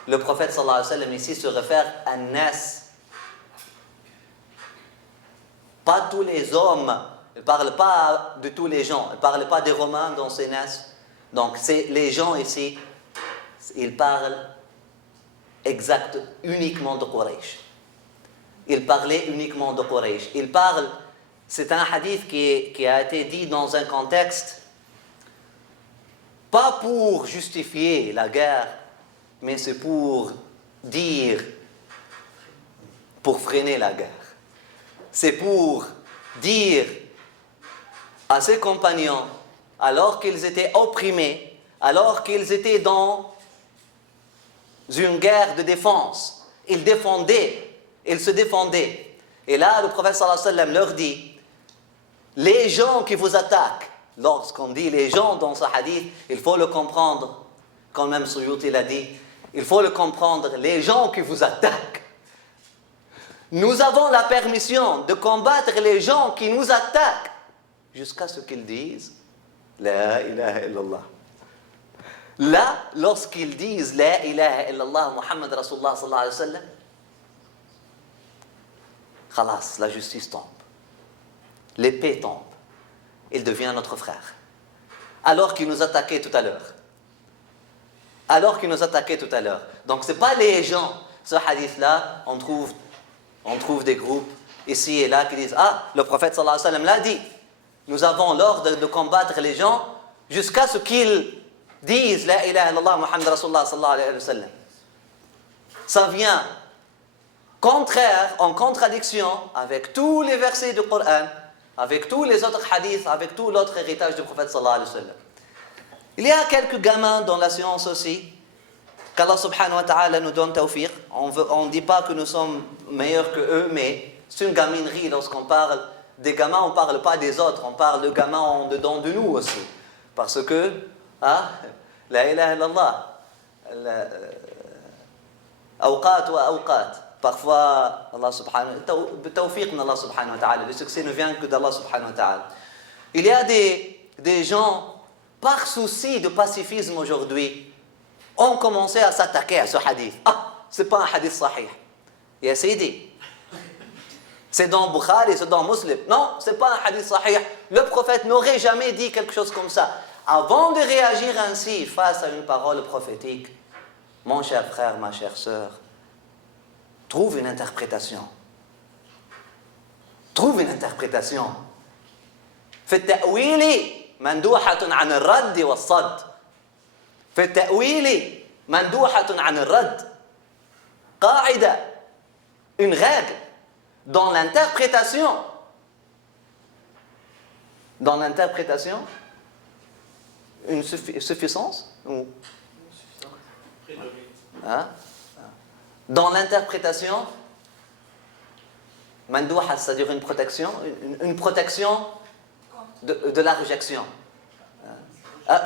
Le prophète sallallahu alayhi wa sallam ici se réfère à nas. Pas tous les hommes. Il ne parle pas de tous les gens. Il ne parle pas des Romains dans ces nas. Donc, c'est les gens ici, ils parlent uniquement de Quraysh. Ils parlaient uniquement de Quraysh. Ils parlent, c'est un hadith qui a été dit dans un contexte, pas pour justifier la guerre, mais c'est pour dire, pour freiner la guerre. C'est pour dire à ses compagnons, alors qu'ils étaient opprimés, alors qu'ils étaient dans une guerre de défense, ils se défendaient. Et là, le prophète sallallahu alayhi wa sallam leur dit, les gens qui vous attaquent, lorsqu'on dit les gens dans ce hadith, il faut le comprendre, quand même Suyuti l'a dit, il faut le comprendre, les gens qui vous attaquent. Nous avons la permission de combattre les gens qui nous attaquent, jusqu'à ce qu'ils disent La ilaha illallah. Là, lorsqu'ils disent La ilaha illallah Muhammad Rasulullah sallallahu alayhi wa sallam, khalas, la justice tombe. L'épée tombe. Il devient notre frère. Alors qu'il nous attaquait tout à l'heure. Donc, ce n'est pas les gens. Ce hadith-là, on trouve des groupes ici et là qui disent Ah, le prophète sallallahu alayhi wa sallam l'a dit. Nous avons l'ordre de combattre les gens jusqu'à ce qu'ils disent La ilaha illallah Muhammad Rasulullah sallallahu alayhi wa sallam. Ça vient en contradiction avec tous les versets du Coran, avec tous les autres hadiths, avec tout l'autre héritage du prophète sallallahu alayhi wa sallam. Il y a quelques gamins dans la science aussi, qu'Allah subhanahu wa ta'ala nous donne tawfiq. On ne dit pas que nous sommes meilleurs que eux, mais c'est une gaminerie lorsqu'on parle des gamins, on ne parle pas des autres, on parle de gamins en dedans de nous aussi. Parce que, la ilaha illallah, awqat wa awqat, parfois, Allah subhanahu Allah subhanahu wa ta'ala, le succès ne vient que d'Allah subhanahu wa ta'ala. Il y a des gens, par souci de pacifisme aujourd'hui, ont commencé à s'attaquer à ce hadith. Ah, c'est pas un hadith sahih. Ya Sidi, c'est dans Bukhari, c'est dans Muslim. Non, c'est pas un hadith sahih. Le prophète n'aurait jamais dit quelque chose comme ça. Avant de réagir ainsi face à une parole prophétique, mon cher frère, ma chère sœur, trouve une interprétation. Trouve une interprétation. في التأويل مندوحة عن الرد والصد. في التأويل مندوحة عن الرد. قاعدة, une règle dans l'interprétation. Dans l'interprétation, une suffisance ou hein? Dans l'interprétation, mandouha, c'est-à-dire une protection de la réjection.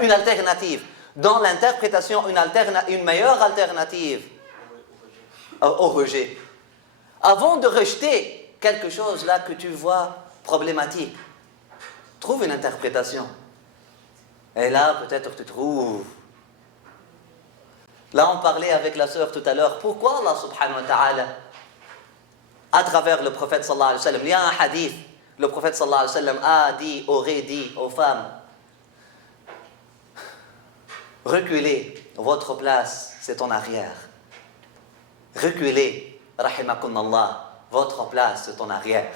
Une alternative. Dans l'interprétation, une meilleure alternative au rejet. Avant de rejeter quelque chose là que tu vois problématique, trouve une interprétation. Et là, peut-être tu trouves. Là, on parlait avec la sœur tout à l'heure. Pourquoi Allah subhanahu wa ta'ala, à travers le prophète sallallahu alayhi wa sallam, il y a un hadith, le prophète sallallahu alayhi wa sallam aurait dit aux femmes, reculez, votre place, c'est en arrière. Reculez, rahimakumullah, votre place, c'est en arrière.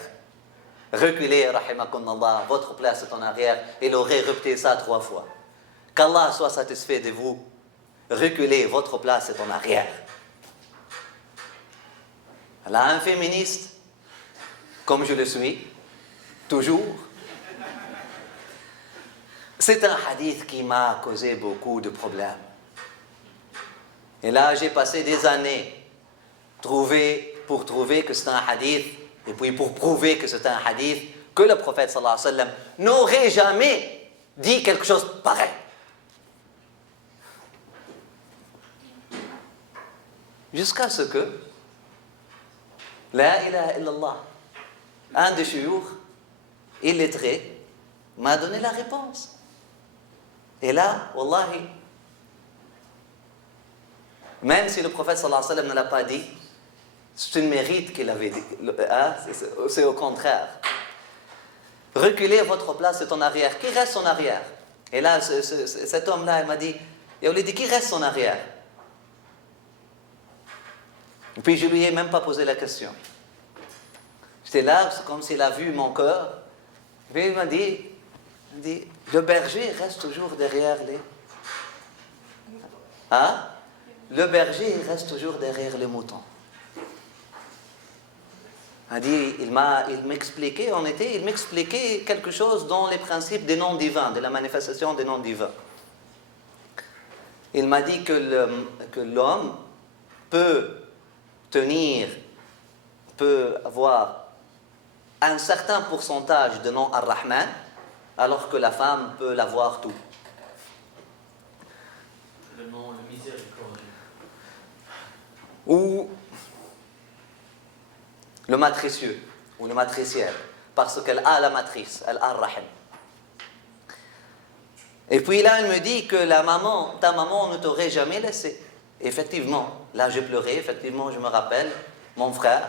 Reculez, rahimakumullah, votre place, c'est en arrière. Il aurait répété ça 3 fois. Qu'Allah soit satisfait de vous. Reculez, votre place est en arrière. Là, un féministe, comme je le suis, toujours, c'est un hadith qui m'a causé beaucoup de problèmes. Et là, j'ai passé des années pour trouver que c'est un hadith, et puis pour prouver que c'est un hadith, que le prophète sallallahu alayhi wa sallam n'aurait jamais dit quelque chose pareil. Jusqu'à ce que, la ilaha illallah, un des chouyours, illettré, m'a donné la réponse. Et là, wallahi, même si le prophète sallallahu alayhi wa sallam ne l'a pas dit, c'est un mérite qu'il avait dit. C'est au contraire. Reculez, votre place est en arrière. Qui reste en arrière? Et là, cet homme-là, il m'a dit, qui reste en arrière? Et puis je lui ai même pas posé la question. J'étais là, c'est comme s'il a vu mon cœur. Et puis il m'a dit, le berger reste toujours derrière les... Hein? Le berger reste toujours derrière les moutons. Il m'expliquait quelque chose dans les principes des noms divins, de la manifestation des noms divins. Il m'a dit que l'homme peut avoir un certain pourcentage de noms Ar-Rahman, alors que la femme peut l'avoir tout. Le nom, le miséricordieux. Ou le matricieux, ou le matriciel, parce qu'elle a la matrice, elle a Ar-Rahim. Et puis là, elle me dit que ta maman ne t'aurait jamais laissé. Effectivement, là j'ai pleuré, effectivement je me rappelle, mon frère,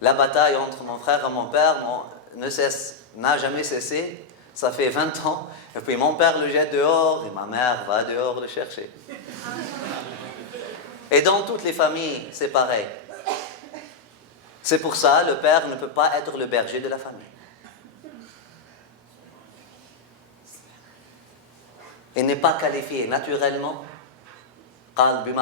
la bataille entre mon frère et mon père n'a jamais cessé, ça fait 20 ans, et puis mon père le jette dehors, et ma mère va dehors le chercher. Et dans toutes les familles, c'est pareil. C'est pour ça, le père ne peut pas être le berger de la famille. Il n'est pas qualifié naturellement. Il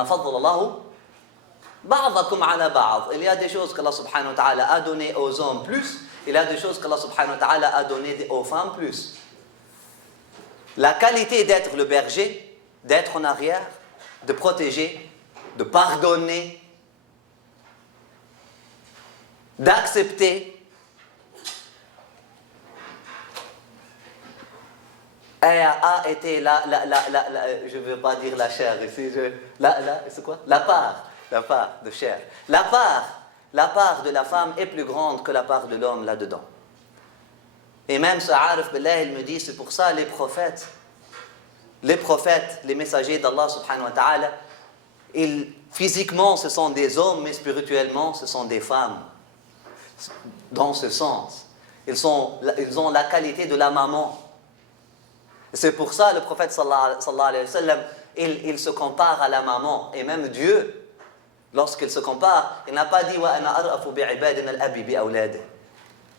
y a des choses qu'Allah subhanahu wa ta'ala a données aux hommes plus, il y a des choses qu'Allah subhanahu wa ta'ala a données aux femmes plus. La qualité d'être le berger, d'être en arrière, de protéger, de pardonner, d'accepter, a été je ne veux pas dire la chair ici, c'est quoi? La part La part de chair. La part de la femme est plus grande que la part de l'homme là-dedans. Et même ce Arif Billah, il me dit, c'est pour ça les prophètes, les messagers d'Allah subhanahu wa ta'ala, physiquement ce sont des hommes, mais spirituellement ce sont des femmes. Dans ce sens, ils ont la qualité de la maman. C'est pour ça le prophète sallallahu alayhi wa sallam, il se compare à la maman. Et même Dieu, lorsqu'il se compare, il n'a pas dit wa ana ar'afu bi'ibadi min al-abi bi'awladihi.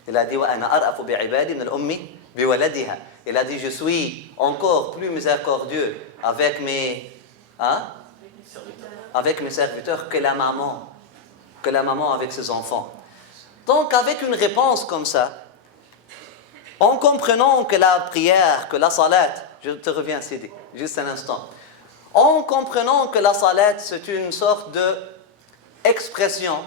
Il a dit wa ana ar'afu bi'ibadi min al-ummi biwaladiha. Il a dit je suis encore plus miséricordieux avec mes serviteurs que la maman avec ses enfants. Donc avec une réponse comme ça, en comprenant que la prière, que la salat, je te reviens Sidi, juste un instant, en comprenant que la salat c'est une sorte d'expression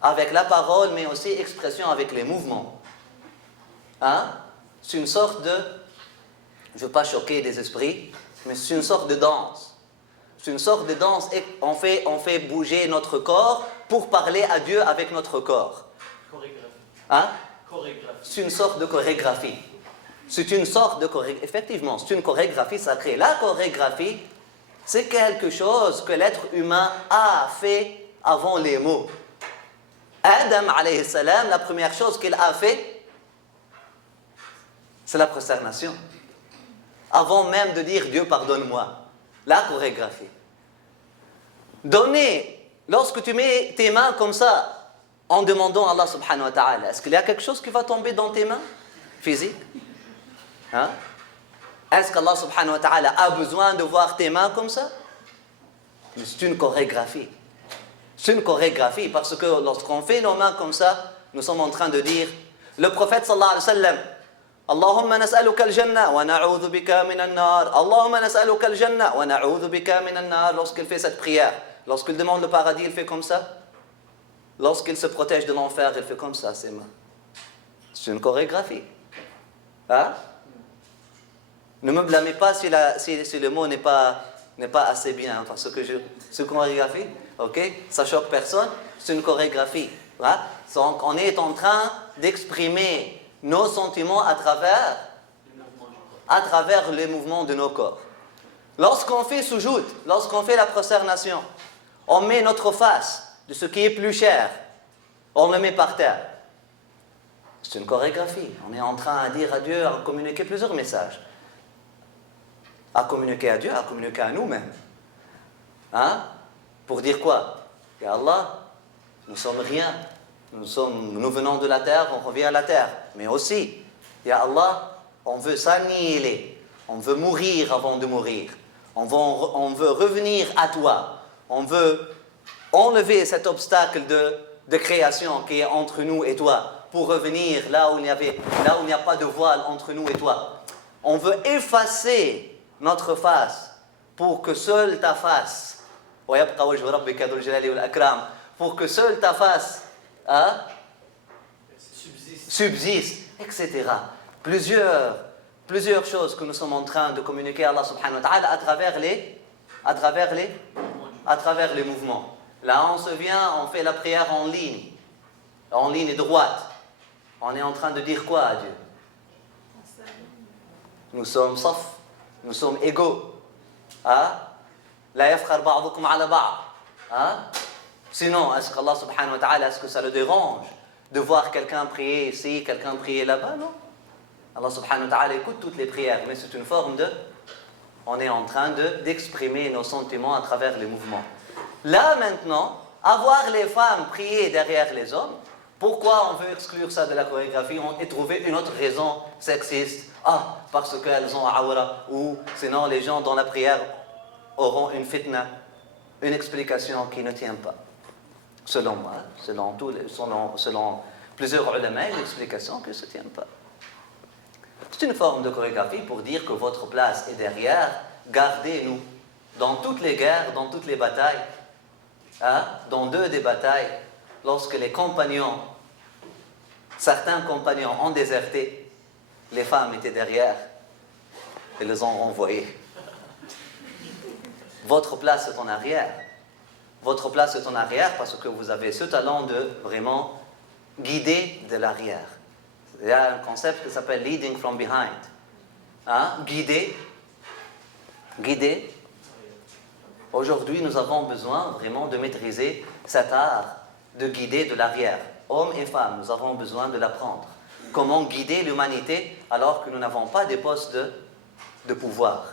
avec la parole, mais aussi expression avec les mouvements. C'est une sorte de, je ne veux pas choquer des esprits, mais c'est une sorte de danse. C'est une sorte de danse et on fait bouger notre corps pour parler à Dieu avec notre corps. Chorégraphie. C'est une sorte de chorégraphie. Effectivement, c'est une chorégraphie sacrée. La chorégraphie, c'est quelque chose que l'être humain a fait avant les mots. Adam, alayhi salam, la première chose qu'il a fait, c'est la prosternation. Avant même de dire Dieu pardonne-moi. La chorégraphie. Lorsque tu mets tes mains comme ça, en demandant à Allah subhanahu wa ta'ala, est-ce qu'il y a quelque chose qui va tomber dans tes mains? Physique? Est-ce qu'Allah subhanahu wa ta'ala a besoin de voir tes mains comme ça? Mais c'est une chorégraphie. C'est une chorégraphie parce que lorsqu'on fait nos mains comme ça, nous sommes en train de dire, le prophète sallallahu alayhi wa sallam, Allahumma nas'aluka al-jannah wa na'udhu bika min an-nar. Allahumma nas'aluka al-jannah wa na'udhu bika min an-nar. Lorsqu'il fait cette prière, lorsqu'il demande le paradis, il fait comme ça. Lorsqu'il se protège de l'enfer, il fait comme ça, ses mains. C'est une chorégraphie. Ne me blâmez pas si le mot n'est pas assez bien, parce que c'est une chorégraphie, ok? Ça choque personne, c'est une chorégraphie. Donc on est en train d'exprimer nos sentiments à travers les mouvements de nos corps. Lorsqu'on fait sujoud, lorsqu'on fait la prosternation, on met notre face de ce qui est plus cher, on le met par terre. C'est une chorégraphie. On est en train de dire à Dieu, à communiquer plusieurs messages. À communiquer à Dieu, à communiquer à nous-mêmes. Pour dire quoi? Ya Allah, nous sommes rien. Nous venons de la terre, on revient à la terre. Mais aussi, Ya Allah, on veut s'annihiler. On veut mourir avant de mourir. On veut revenir à toi. On veut enlever cet obstacle de création qui est entre nous et toi pour revenir là où il n'y a pas de voile entre nous et toi. On veut effacer notre face pour que seule ta face, pour que seule ta face subsiste, etc. Plusieurs choses que nous sommes en train de communiquer à Allah subhanahu wa ta'ala à travers les mouvements. Là, on se vient, on fait la prière en ligne droite. On est en train de dire quoi à Dieu? Nous sommes saf, nous sommes égaux. La yafkhar ba'dukum ala ba'd. Sinon, est-ce qu'Allah subhanahu wa ta'ala, est-ce que ça le dérange de voir quelqu'un prier ici, quelqu'un prier là-bas? Non. Allah subhanahu wa ta'ala écoute toutes les prières, mais c'est une forme on est en train d'exprimer nos sentiments à travers les mouvements. Là maintenant, avoir les femmes prier derrière les hommes, pourquoi on veut exclure ça de la chorégraphie et trouver une autre raison sexiste? Parce qu'elles ont awra, ou sinon les gens dans la prière auront une fitna, une explication qui ne tient pas. Selon moi, selon plusieurs ulama, une explication qui ne se tient pas. C'est une forme de chorégraphie pour dire que votre place est derrière. Gardez-nous dans toutes les guerres, dans toutes les batailles. Dans 2 des batailles, lorsque certains compagnons ont déserté, les femmes étaient derrière et les ont renvoyés. Votre place est en arrière. votre place est en arrière parce que vous avez ce talent de vraiment guider de l'arrière. Il y a un concept qui s'appelle leading from behind. Hein? Guider. Aujourd'hui, nous avons besoin vraiment de maîtriser cet art de guider de l'arrière. Hommes et femmes, nous avons besoin de l'apprendre. Comment guider l'humanité alors que nous n'avons pas des postes de pouvoir.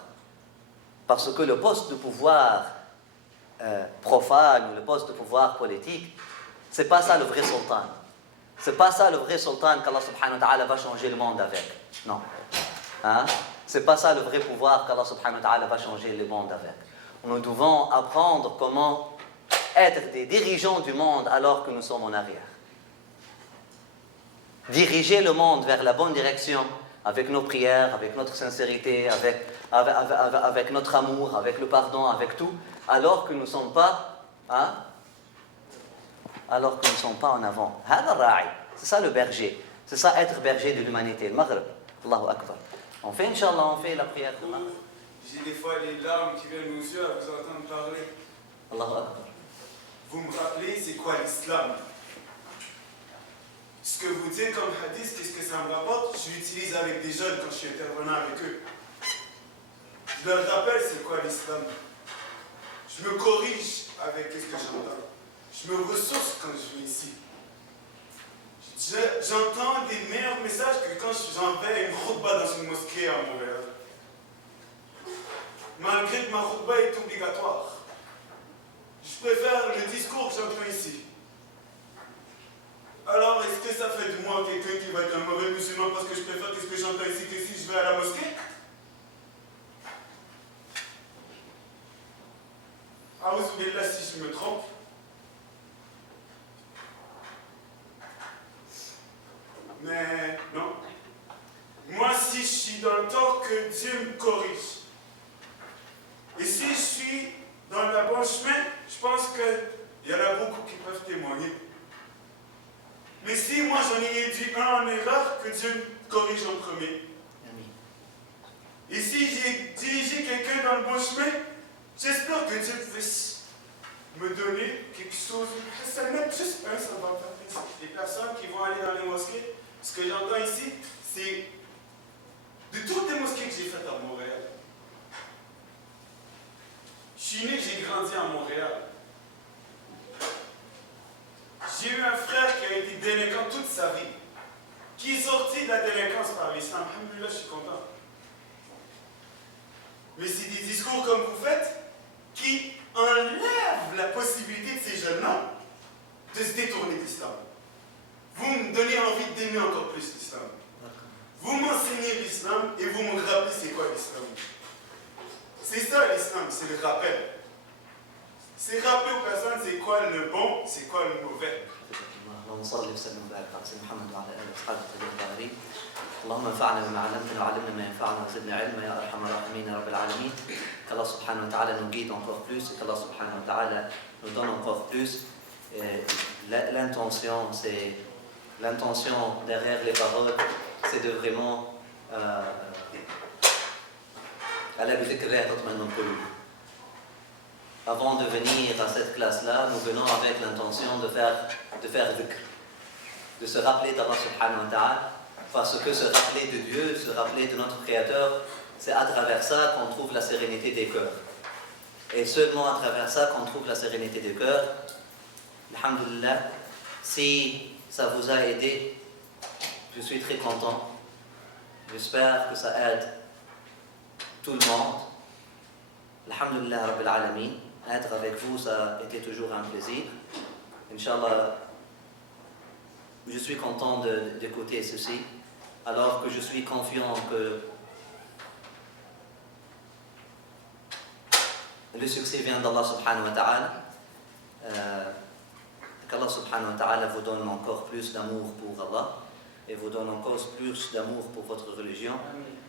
Parce que le poste de pouvoir profane ou le poste de pouvoir politique, c'est pas ça le vrai sultan. C'est pas ça le vrai sultan qu'Allah subhanahu wa ta'ala va changer le monde avec. Non. Hein? C'est pas ça le vrai pouvoir qu'Allah subhanahu wa ta'ala va changer le monde avec. Nous devons apprendre comment être des dirigeants du monde alors que nous sommes en arrière. Diriger le monde vers la bonne direction avec nos prières, avec notre sincérité, avec notre amour, avec le pardon, avec tout, alors que nous ne sommes pas, hein, alors que nous ne sommes pas en avant. C'est ça le berger. C'est ça être berger de l'humanité. Le Maghreb. Allahu Akbar. On fait, Inch'Allah, on fait la prière de Maghreb. J'ai des fois les larmes qui viennent aux yeux à vous entendre parler. Allahu Akbar. Vous me rappelez, c'est quoi l'islam? Ce que vous dites comme hadith, qu'est-ce que ça me rapporte? Je l'utilise avec des jeunes quand je suis intervenant avec eux. Je leur rappelle c'est quoi l'islam. Je me corrige avec ce que j'entends. Je me ressource quand je viens ici. J'entends des meilleurs messages que quand j'en vais une khutbah dans une mosquée à Montréal. Malgré que ma khutbah est obligatoire. Je préfère le discours que j'entends ici. Alors, est-ce que ça fait de moi quelqu'un qui va être un mauvais musulman parce que je préfère ce que j'entends ici que si je vais à la mosquée? Aouzoubillah si je me trompe. Mais non. Moi, si je suis dans le tort, que Dieu me corrige. Et si je suis dans le bon chemin, je pense qu'il y en a beaucoup qui peuvent témoigner. Mais si moi j'en ai induit un en erreur, que Dieu me corrige en premier. Et si j'ai dirigé quelqu'un dans le bon chemin, j'espère que Dieu puisse me donner quelque chose. Ça même juste un, ça va faire plaisir. Les personnes qui vont aller dans les mosquées, ce que j'entends ici, c'est de toutes les mosquées que j'ai faites à Montréal. Je suis né, j'ai grandi à Montréal. J'ai eu un frère qui a été délinquant toute sa vie, qui est sorti de la délinquance par l'islam. Alhamdulillah, je suis content. Mais c'est des discours comme vous faites qui enlèvent la possibilité de ces jeunes-là de se détourner de l'islam. Vous me donnez envie d'aimer encore plus l'islam. Vous m'enseignez l'islam et vous me rappelez c'est quoi l'islam. C'est ça l'islam, c'est le rappel. C'est rappeler aux personnes c'est quoi le bon, c'est quoi le mauvais. اللهم صل وسلم وبارك على سيدنا محمد وعلى اله واصحابه الطاهرين. اللهم انفعنا بما علمتنا وعلمنا ما ينفعنا وزدنا علما يا ارحم الراحمين يا رب العالمين. Qu'Allah subhanahu wa ta'ala nous guide encore plus et qu'Allah subhanahu wa ta'ala nous donne encore plus. L'intention derrière les paroles, c'est de vraiment avant de venir à cette classe-là, nous venons avec l'intention de faire dhikr, de se rappeler d'Allah subhanahu wa ta'ala, parce que se rappeler de Dieu, se rappeler de notre Créateur, c'est à travers ça qu'on trouve la sérénité des cœurs. Et seulement à travers ça qu'on trouve la sérénité des cœurs. Alhamdulillah, si ça vous a aidé, je suis très content. J'espère que ça aide tout le monde. Alhamdulillah Rabbil Alamin. Être avec vous, ça a été toujours un plaisir. Inch'Allah, je suis content d'écouter ceci, alors que je suis confiant que le succès vient d'Allah subhanahu wa ta'ala. Qu'Allah subhanahu wa ta'ala vous donne encore plus d'amour pour Allah et vous donne encore plus d'amour pour votre religion.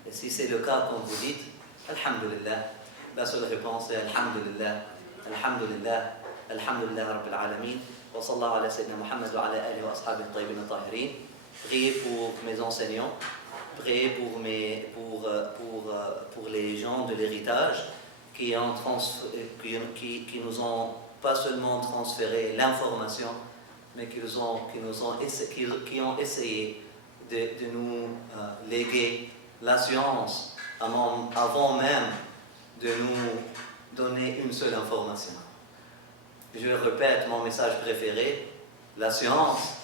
Et si c'est le cas, comme vous dites, Alhamdulillah, la seule réponse est Alhamdulillah, Alhamdulillah, Alhamdulillah Rabbil Alamin. Wa sallallahu ala sayyidina Muhammad wa ala alihi wa ashabihi at-tayyibin at-tahirin. Priez pour mes enseignants, priez pour les gens de l'héritage qui nous ont pas seulement transféré l'information, mais qui ont essayé de nous léguer la science avant même de nous donner une seule information. Je répète mon message préféré, la science,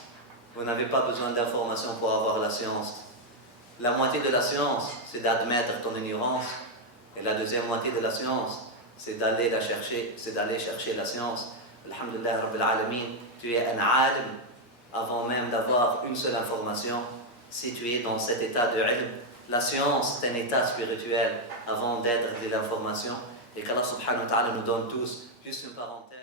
vous n'avez pas besoin d'informations pour avoir la science. La moitié de la science, c'est d'admettre ton ignorance, et la deuxième moitié de la science, c'est d'aller chercher la science. Alhamdulillah Rabbil Alamin, tu es un alim avant même d'avoir une seule information. Si tu es dans cet état de ilm, la science est un état spirituel avant d'être de l'information. Et qu'Allah subhanahu wa ta'ala nous donne tous, juste une parenthèse.